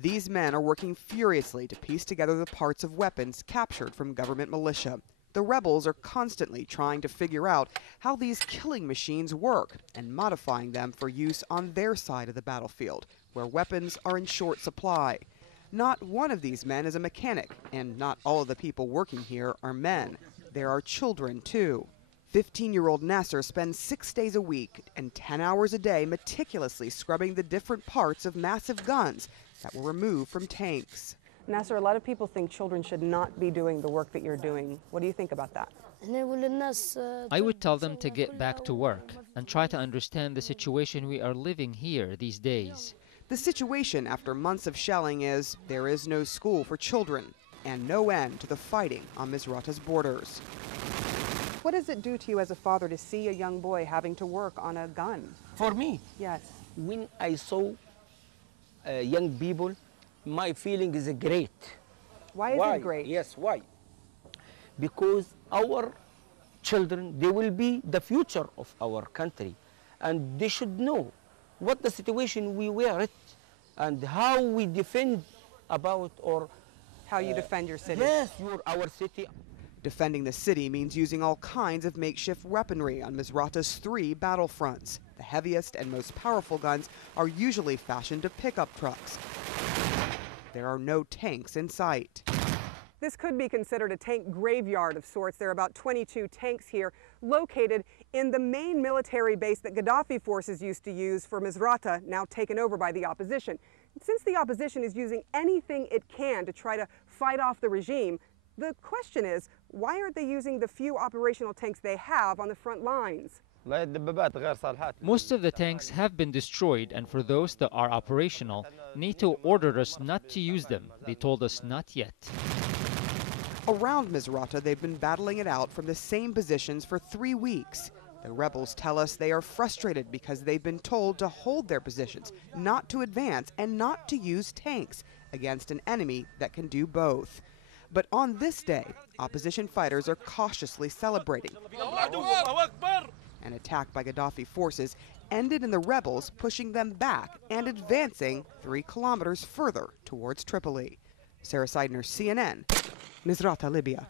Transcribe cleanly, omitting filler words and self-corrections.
These men are working furiously to piece together the parts of weapons captured from government militia. The rebels are constantly trying to figure out how these killing machines work and modifying them for use on their side of the battlefield, where weapons are in short supply. Not one of these men is a mechanic, and not all of the people working here are men. There are children, too. 15-year-old Nasser spends 6 days a week and 10 hours a day meticulously scrubbing the different parts of massive guns that were removed from tanks. Nasser, a lot of people think children should not be doing the work that you're doing. What do you think about that? I would tell them to get back to work and try to understand the situation we are living here these days. The situation after months of shelling is there is no school for children and no end to the fighting on Misrata's borders. What does it do to you as a father to see a young boy having to work on a gun? For me, yes. When I saw young people, my feeling is great. Why is it great? Yes, why? Because our children, they will be the future of our country, and they should know what the situation we were at and how we defend about or how you defend your city. Yes, our city. Defending the city means using all kinds of makeshift weaponry on Misrata's 3 battlefronts. The heaviest and most powerful guns are usually fashioned to pickup trucks. There are no tanks in sight. This could be considered a tank graveyard of sorts. There are about 22 tanks here located in the main military base that Gaddafi forces used to use for Misrata, now taken over by the opposition. Since the opposition is using anything it can to try to fight off the regime, the question is, why aren't they using the few operational tanks they have on the front lines? Most of the tanks have been destroyed, and for those that are operational, NATO ordered us not to use them. They told us not yet. Around Misrata, they've been battling it out from the same positions for 3 weeks. The rebels tell us they are frustrated because they've been told to hold their positions, not to advance, and not to use tanks against an enemy that can do both. But on this day, opposition fighters are cautiously celebrating. An attack by Gaddafi forces ended in the rebels pushing them back and advancing 3 kilometers further towards Tripoli. Sarah Seidner, CNN, Misrata, Libya.